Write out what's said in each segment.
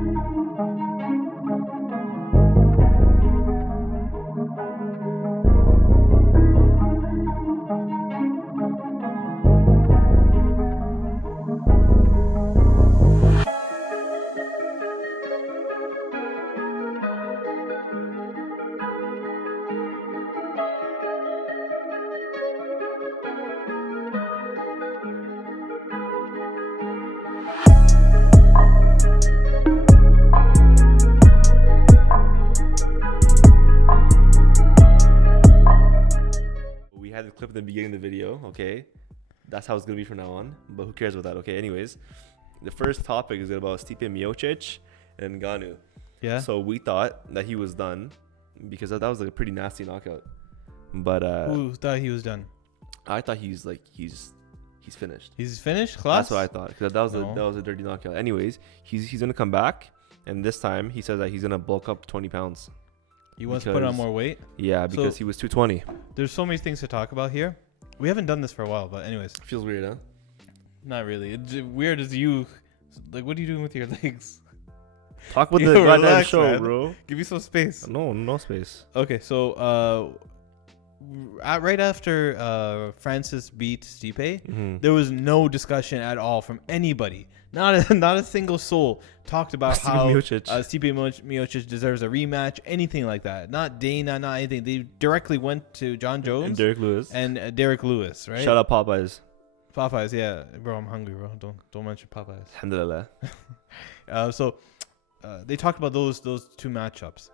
The clip in the beginning of the video, okay? That's how it's gonna be from now on, but who cares about that? Okay, anyways, the first topic is about Stipe Miocic and Ngannou. Yeah. So we thought that he was done because that was like a pretty nasty knockout. But who thought he was done? I thought he's finished. He's finished, class? That's what I thought, because that was a dirty knockout. Anyways, he's gonna come back, and this time he says that he's gonna bulk up 20 pounds. He wants to put on more weight? Yeah, because he was 220. There's so many things to talk about here. We haven't done this for a while, but anyways. Feels weird, huh? Not really. It's weird as you. Like, what are you doing with your legs? Talk with the goddamn show, man. Bro. Give me some space. No space. Okay, so right after Francis beat Stipe, there was no discussion at all from anybody. Not a single soul talked about how Stipe Miocic deserves a rematch, anything like that. Not Dana, not anything. They directly went to John Jones and Derek Lewis, right? Shout out Popeyes. Popeyes, yeah, bro. I'm hungry, bro. Don't mention Popeyes. Alhamdulillah. So they talked about those two matchups.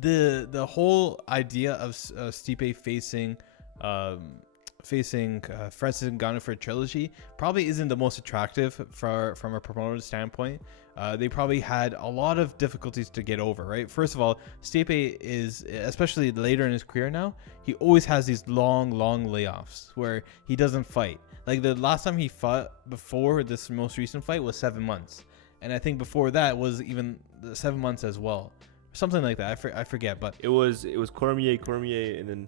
The whole idea of Stipe facing Francis Ngannou for a trilogy probably isn't the most attractive from a promoter standpoint. They probably had a lot of difficulties to get over, right? First of all, Stipe is, especially later in his career now, he always has these long layoffs where he doesn't fight. Like the last time he fought before this most recent fight was 7 months. And I think before that was even 7 months as well. Something like that. I forget, but it was Cormier, and then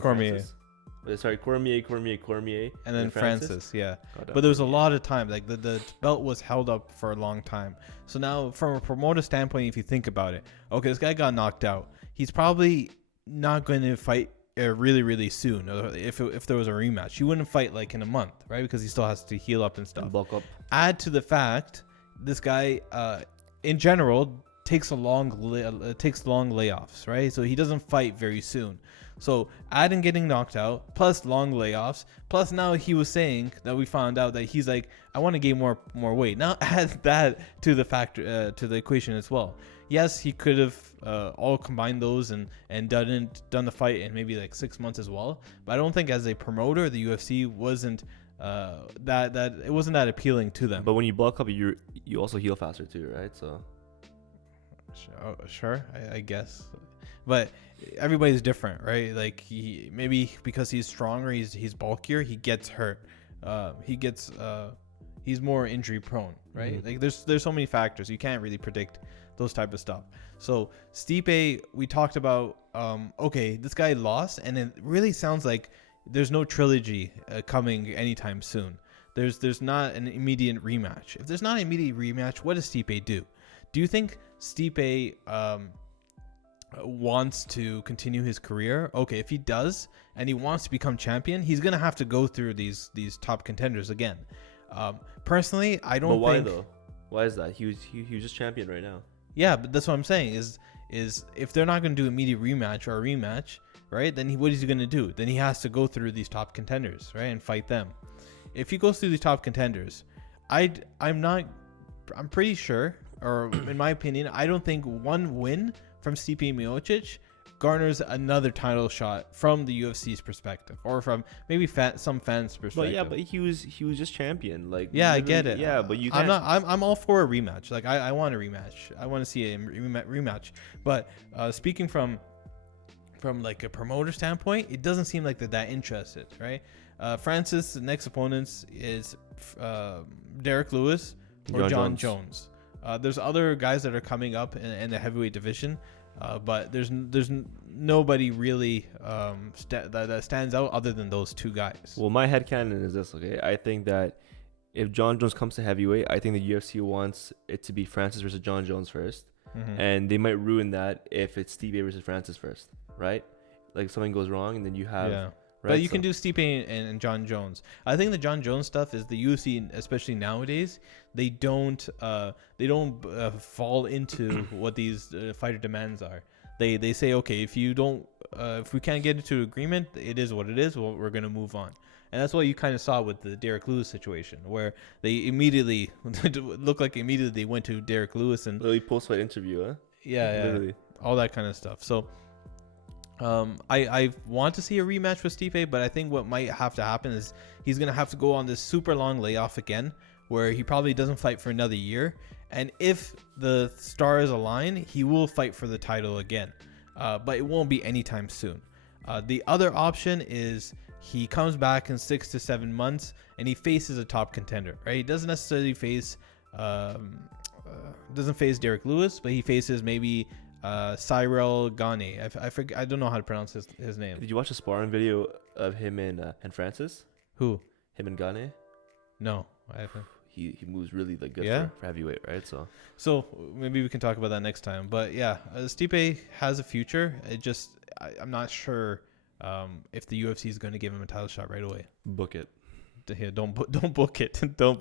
Cormier. Francis. Sorry, Cormier, and then Francis. Yeah. But there was a lot of time. Like the belt was held up for a long time. So now, from a promoter standpoint, if you think about it, okay, this guy got knocked out. He's probably not going to fight really soon. If there was a rematch, he wouldn't fight like in a month, right? Because he still has to heal up and stuff. And bulk up. Add to the fact, this guy, in general, takes long layoffs, right? So he doesn't fight very soon. So add in getting knocked out, plus long layoffs, plus now he was saying that we found out that he's like, I want to gain more weight. Now add that to the factor to the equation as well. Yes, he could have all combined those and done the fight in maybe like 6 months as well. But I don't think as a promoter, the UFC wasn't that it wasn't that appealing to them. But when you bulk up, you also heal faster too, right? So sure, I guess. But everybody's different, right? Like he maybe because he's stronger, he's bulkier, he gets hurt. He's more injury prone, right? Like there's so many factors. You can't really predict those type of stuff. So Stipe, we talked about okay, this guy lost, and it really sounds like there's no trilogy coming anytime soon. There's not an immediate rematch. If there's not an immediate rematch, what does Stipe do? Do you think Stipe wants to continue his career? Okay, if he does and he wants to become champion, he's gonna have to go through these top contenders again. Personally, I don't. But why think, though? Why is that? He was just champion right now. Yeah, but that's what I'm saying is if they're not gonna do immediate rematch or a rematch, right? Then what is he gonna do? Then he has to go through these top contenders, right, and fight them. If he goes through these top contenders, I'm pretty sure, or in my opinion, I don't think one win from Stipe Miocic garners another title shot from the UFC's perspective, or from maybe some fans' perspective. But yeah, but he was just champion. Like yeah, I get it. Yeah, but you can't. I'm all for a rematch. Like I want a rematch. I want to see a rematch. But speaking from like a promoter standpoint, it doesn't seem like they're that interested, right? Francis' next opponents is Derek Lewis or John Jones. There's other guys that are coming up in the heavyweight division, but there's nobody really that stands out other than those two guys. Well, my headcanon is this, okay? I think that if John Jones comes to heavyweight, I think the UFC wants it to be Francis versus John Jones first. And they might ruin that if it's Stipe versus Francis first, right? Like if something goes wrong and then you have... Yeah. Right? But you can do Stipe and John Jones. I think the John Jones stuff is the UFC, especially nowadays, they don't fall into what these fighter demands are. They say, okay, if we can't get into agreement, it is what it is. Well, we're gonna move on. And that's what you kind of saw with the Derek Lewis situation, where they immediately they went to Derek Lewis and literally post-fight interview, huh? Yeah, Literally. all that kind of stuff. So, I want to see a rematch with Stipe, but I think what might have to happen is he's gonna have to go on this super long layoff again, where he probably doesn't fight for another year. And if the stars align, he will fight for the title again, but it won't be anytime soon. The other option is he comes back in 6 to 7 months and he faces a top contender, right? He doesn't necessarily face Derek Lewis, but he faces maybe Cyril Gane. I forget. I don't know how to pronounce his name. Did you watch the sparring video of him and Francis? Who? Him and Gane? No, I haven't. He moves really like good for heavyweight, right? So maybe we can talk about that next time. But yeah, Stipe has a future. I'm not sure if the UFC is going to give him a title shot right away. book it. Yeah, don't book it. Don't